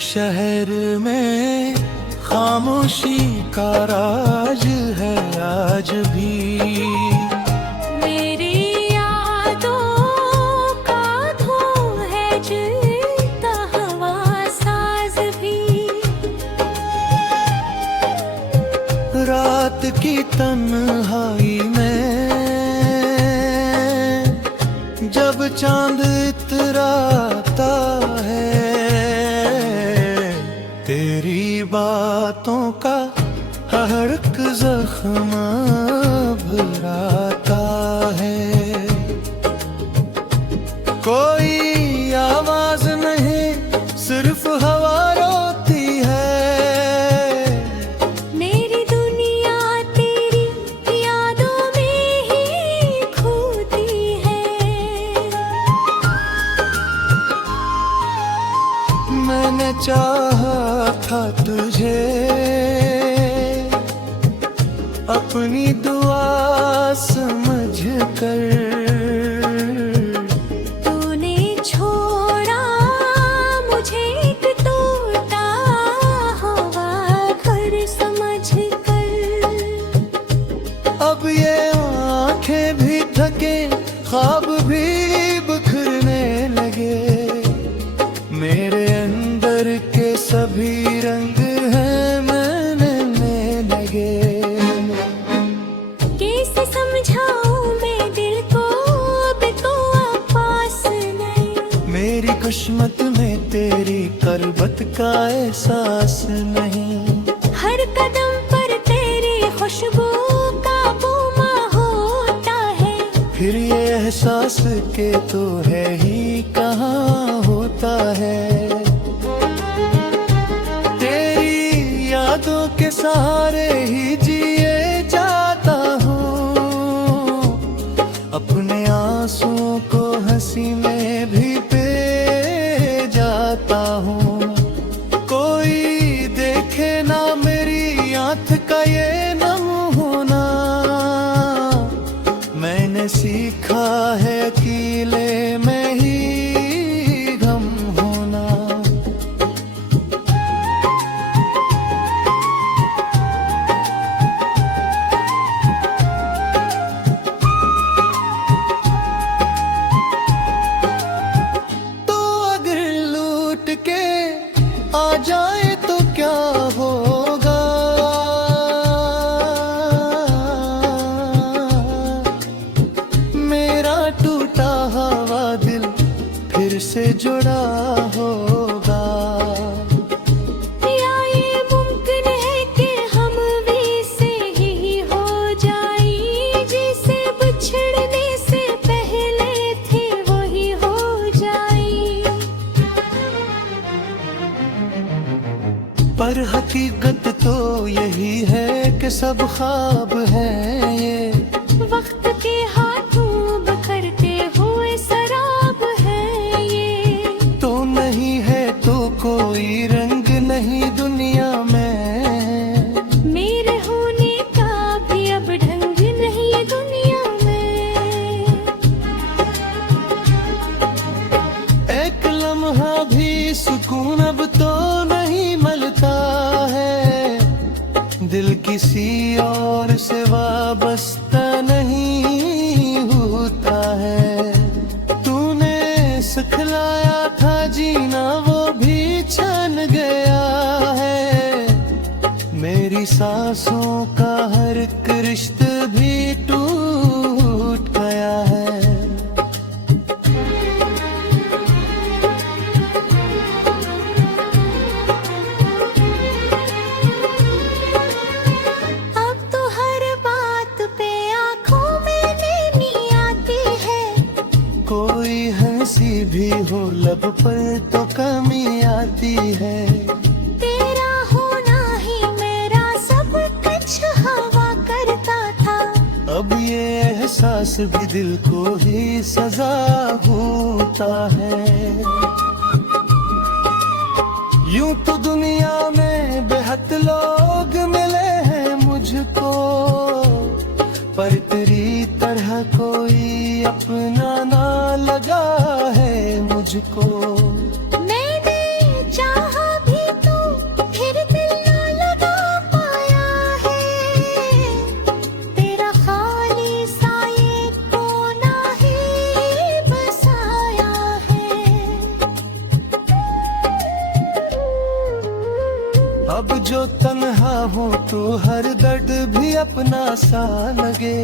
शहर में खामोशी का राज है आज भी। मेरी यादों का धूम है जलता हवा साज भी। रात की तन्हाई में जब चांद इतराता है, तेरी बातों का हर एक जख्म भराता है। कोई आवाज नहीं, सिर्फ हवा रोती है। मेरी दुनिया तेरी यादों में ही खोती है। मैंने चाहा था तुझे अपनी दुआ समझकर, तूने छोड़ा मुझे एक टूटा हुआ घर समझकर। अब ये आंखें भी थके, ख्वाब भी बिखरने लगे। मेरे अंदर के सभी रंग हैं मिलने लगे। कैसे समझाऊं मैं दिल को, अब तो आप पास नहीं। मेरी किस्मत में तेरी करबत का एहसास नहीं। हर कदम पर तेरी खुशबू का बूमा होता है। फिर ये एहसास के तो है ही कहाँ होता है। तेरी यादों के सहारे ही जिए जाता हूँ, अपने आंसुओं को हंसी में भी पे जाता हूँ। कोई देखे ना मेरी आंख का ये नम होना, मैंने सीखा है अकेले में ही गम होना। तो अगर लूट के आ जाए तो क्या होगा, मेरा टूटा हुआ दिल फिर से जुड़ा होगा। या ये मुमकिन है कि हम वैसे ही हो जाए, जैसे बिछड़ने से पहले थे वही हो जाए। पर हकीकत तो यही है कि सब ख्वाब है ये। वक्त के हाथों बखरते हुए शराब है ये। तो नहीं है तो कोई रंग नहीं दुनिया में। मेरे होने का भी अब ढंग नहीं है दुनिया में। एक लम्हा भी सुकून अब तो नहीं मिलता है। दिल किसी और से वाबस्ता नहीं होता है। तूने सिखलाया था जीना वो भी छन गया है। मेरी सांसों का हर एक रिश्ता भी टूट गया है। अब तो हर बात पे आंखों में नैनी आती है। कोई हंसी भी हो लब पर तो कमी आती है। तेरा होना ही मेरा सब कुछ हवा करता था। अब ये एहसास भी दिल को ही सजा होता है। यूं तो दुनिया में बेहद लोग मिले हैं मुझको, पर तेरी तरह कोई अपना ना लगा है मुझको। मैंने चाहा भी अब जो तन्हा हूँ तो हर दर्द भी अपना सा लगे।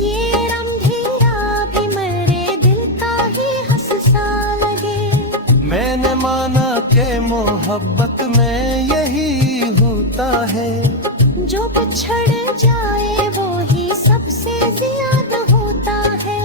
ये रंगीरा भी मेरे दिल का ही हंस सा लगे। मैंने माना के मोहब्बत में यही होता है, जो बिछड़ जाए वो ही सबसे ज्यादा होता है।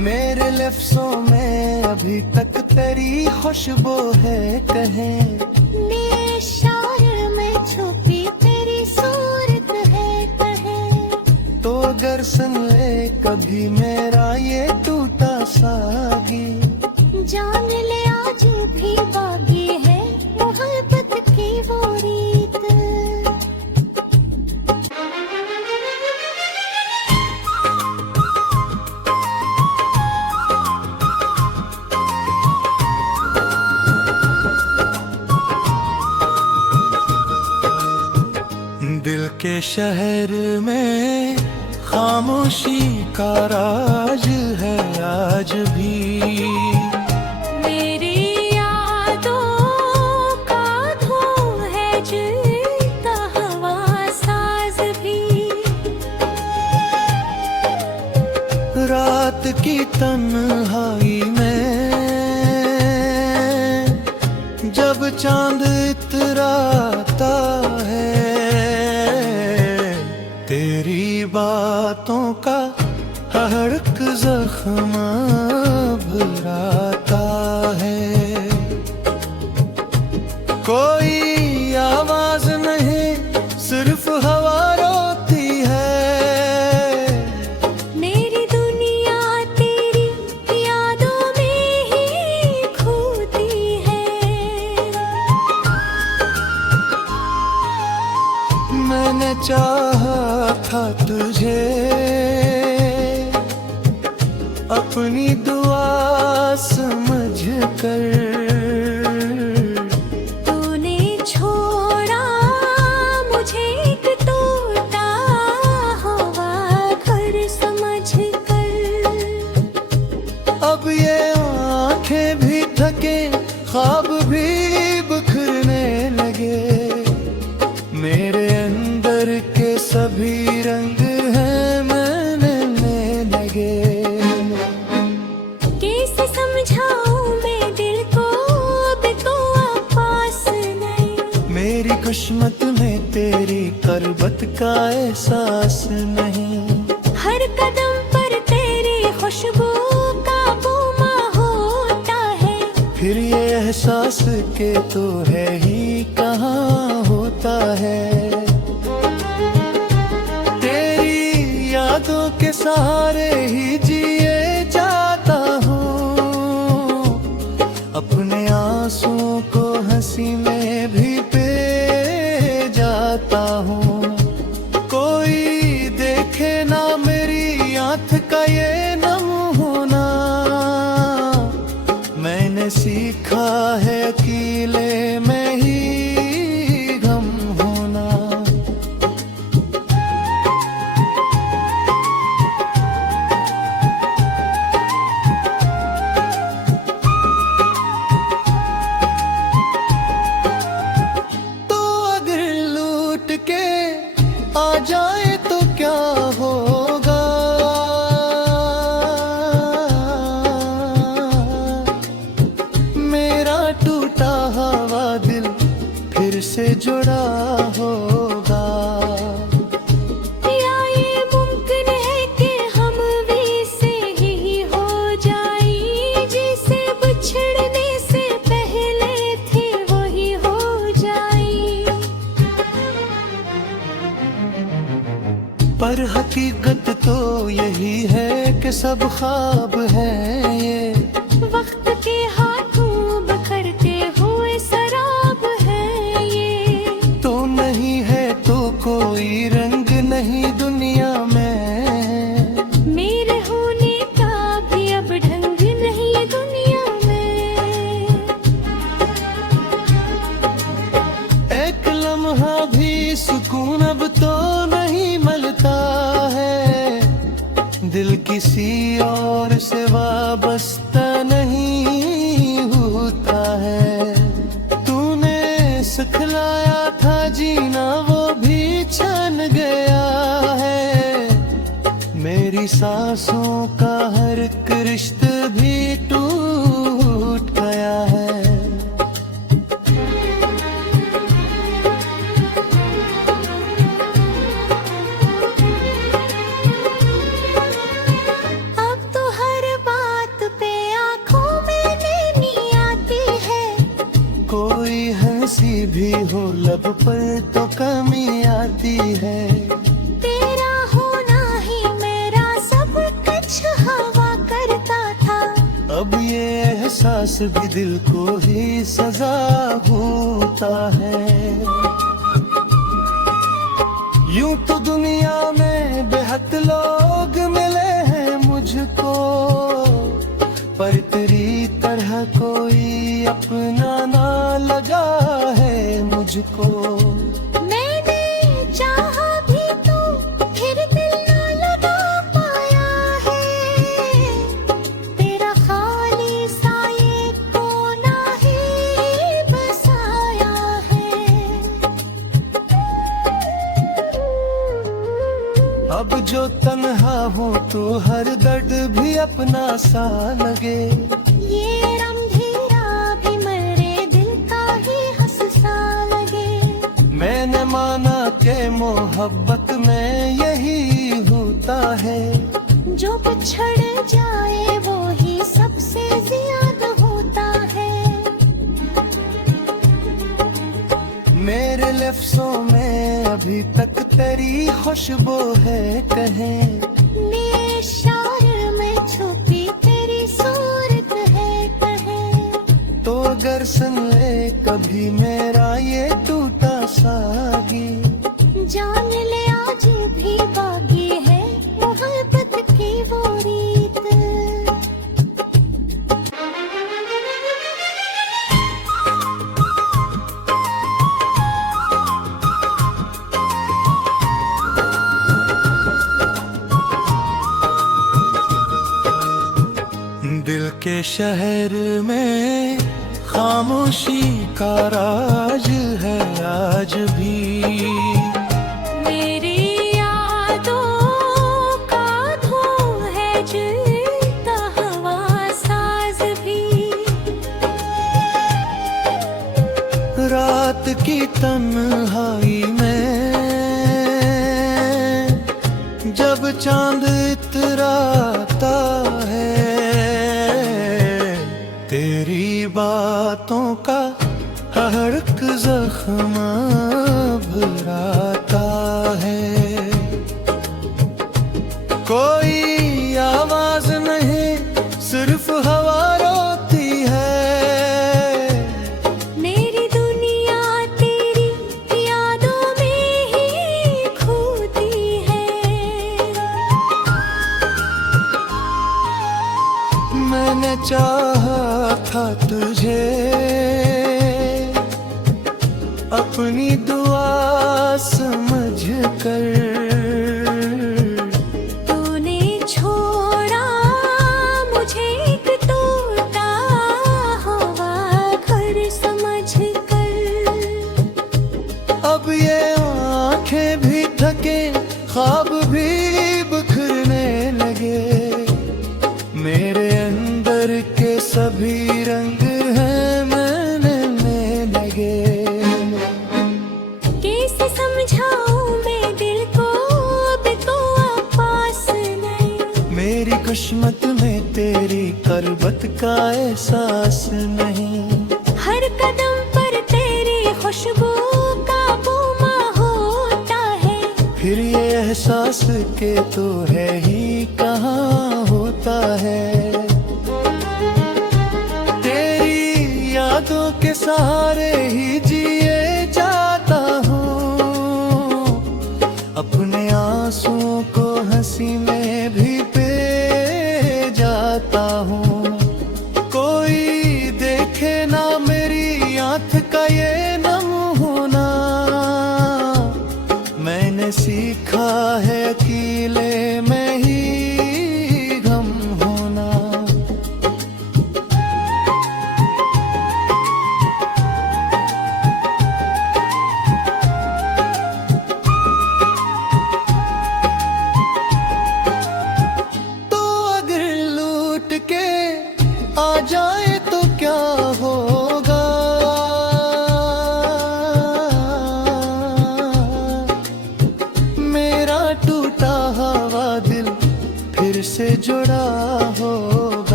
मेरे लफ्जों में अभी तक तेरी खुशबू है कहें, मेरे शायर में छुपी तेरी सूरत है कहें। तो अगर सुन ले कभी मेरा ये टूटा सा गीत, जान ले आज भी बाकी है मोहब्बत की वो रीत। दिल के शहर में खामोशी का राज है आज भी। मेरी यादों का धूम है जलता हवा साज भी। रात की तन्हाई में जब चांद इतराता है, तेरी बातों का हर एक जख्म भराता है। कोई आवाज नहीं सिर्फ हवा रोती है। मेरी दुनिया तेरी यादों में ही खोती है। मैंने चाहा था तुझे अपनी दुआ समझ कर, तूने छोड़ा मुझे एक टूटा हुआ घर समझ कर। अब ये आंखें भी थके ख्वाब भी बिखरने लगे। मेरे अंदर के सभी रंग हैं मैंने लेने लगे। कैसे समझाऊं मैं दिल को अब तो पास नहीं। मेरी किस्मत में तेरी करबत का एहसास नहीं। हर कदम पर तेरी खुशबू का बूमा होता है। फिर ये एहसास के तो है ही कहाँ होता है। तेरी यादों के सहारे ही जिए जाता हूँ, अपने आंसुओं को हंसी में भी पे जाता हूँ। कोई देखे ना मेरी आंख का ये नम होना, मैंने सीखा है अकेले में ही गम होना। तो अगर लूट के आ जाए तो क्या होगा, मेरा टूटा हुआ दिल फिर से जुड़ा होगा। या ये मुमकिन है कि हम वैसे ही हो जाए जिसे बिछड़ने से पहले थे वही हो जाए। पर हकीकत तो यही है कि सब ख्वाब है ये, वक्त के हाथों बखरते हुए शराब है ये। तो नहीं है तो कोई रंग नहीं दुनिया में। मेरे होने का भी अब ढंग नहीं है दुनिया में। एक लम्हा भी सुकून अब तो नहीं मिलता है, दिल किसी और सिवा सी भी हो लब पर तो कमी आती है। तेरा होना ही मेरा सब कुछ हवा करता था। अब ये एहसास भी दिल को ही सजा होता है। यूं तो दुनिया में बेहद लोग मिले हैं मुझको, पर तेरी तरह कोई अपना ना लगा है मुझको। मैंने चाहा भी तो फिर दिल ना लगा पाया है। तेरा खाली साये को ना ही बसाया है। अब जो तन्हा हूँ तो हर दर्द भी अपना सा लगे। ये रंगीरा भी मेरे दिल का ही हंसता लगे। मैंने माना कि मोहब्बत में यही होता है। जो बिछड़ जाए वो ही सबसे ज्यादा होता है। मेरे लफ्जों में अभी तक तेरी खुशबू है कहीं। मेरे शायर में छुपी तेरी सूरत है कहीं। तो अगर सुन ले कभी मेरा ये टूटा सा गीत, जान ले आज भी बाकी है मोहब्बत की वो रीत। दिल के शहर में खामोशी का राज है आज भी। मेरी यादों का धूम है जलता हवा साज भी। रात की तन्हाई में जब चांद इतराता है, तेरी बातों का हर एक जख्म भराता है। कोई आवाज नहीं सिर्फ हवा रोती है। मेरी दुनिया तेरी यादों में ही खोती है। मैंने चाहा था तुझे अपनी दुआ समझ कर, तूने छोड़ा मुझे एक टूटा हुआ घर समझ कर। अब ये आंखें भी थके ख्वाब भी बिखरने लगे। मेरे अंदर के सभी रंग हैं मिलने लगे। कैसे समझाऊं मैं दिल को अब तो आप पास नहीं। मेरी किस्मत में तेरी करबत का एहसास नहीं। हर कदम पर तेरी खुशबू का बूमा होता है। फिर ये एहसास के तो है ही कहाँ होता है। तेरी यादों के सहारे ही जिए जाता हूँ। अपने आंसुओं को हंसी में भी पे जाता हूँ। कोई देखे ना मेरी आंख का ये नम होना। मैंने सीखा है अकेले में ही गम होना।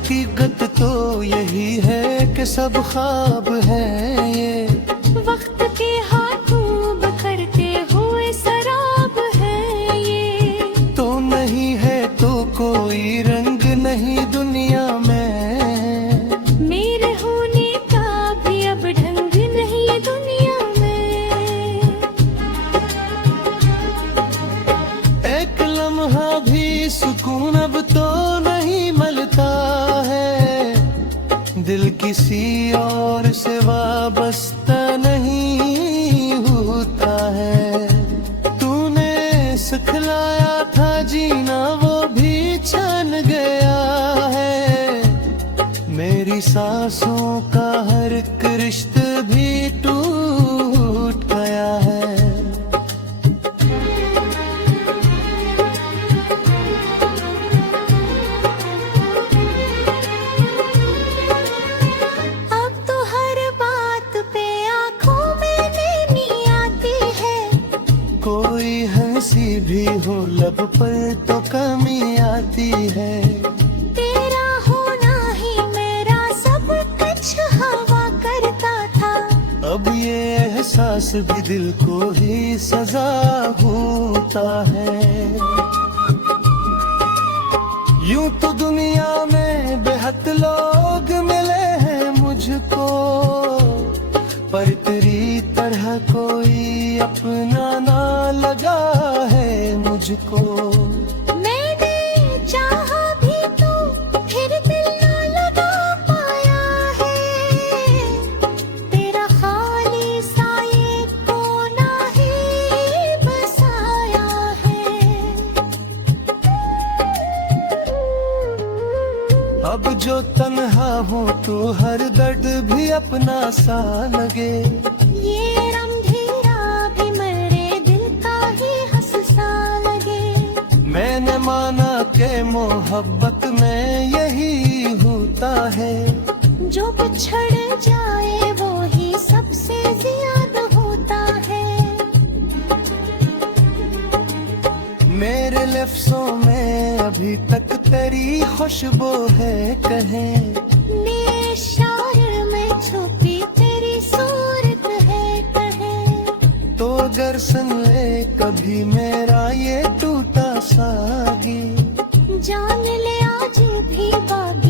हकीकत तो यही है कि सब ख्वाब है ये, वक्त के हाथों बिखरते हुए शराब है ये। तो नहीं है तो कोई रंग नहीं दुनिया में, मेरे होने का भी अब ढंग नहीं है दुनिया में। एक लम्हा भी सुकून अब तो नहीं मिलता है, दिल किसी और से वाबस्ता नहीं होता है। तूने सिखलाया था जीना वो भी छन गया है, मेरी सांसों का हर एक रिश्ता भी टूट गया है। अब तो हर बात पे आंखों में नैनी आती है, कोई हंसी भी हो लब पर तो कमी आती है। तेरा होना ही मेरा सब कुछ हवा करता था, अब ये एहसास भी दिल को ही सजा होता है। यूं तो दुनिया में बेहद लोग मिले हैं मुझको, पर तेरी तरह कोई अपना ना लगा है मुझको। मैंने चाहा भी तो फिर दिल ना लगा पाया है, तेरा खाली साये को ना ही बसाया है। अब जो तन्हा हो तो हर दर्द भी अपना सा लगे, ये रंधीरा भी मेरे दिल का ही हंससा लगे। मैंने माना के मोहब्बत में यही होता है, जो बिछड़ जाए वो ही सबसे ज्यादा होता है। मेरे लफ्जों में अभी तक तेरी खुशबू है कहीं, मेरे शायर में छुपी तेरी सूरत है कहीं। तो अगर सुन ले कभी मेरा ये टूटा सा गीत, जान ले आज भी बागी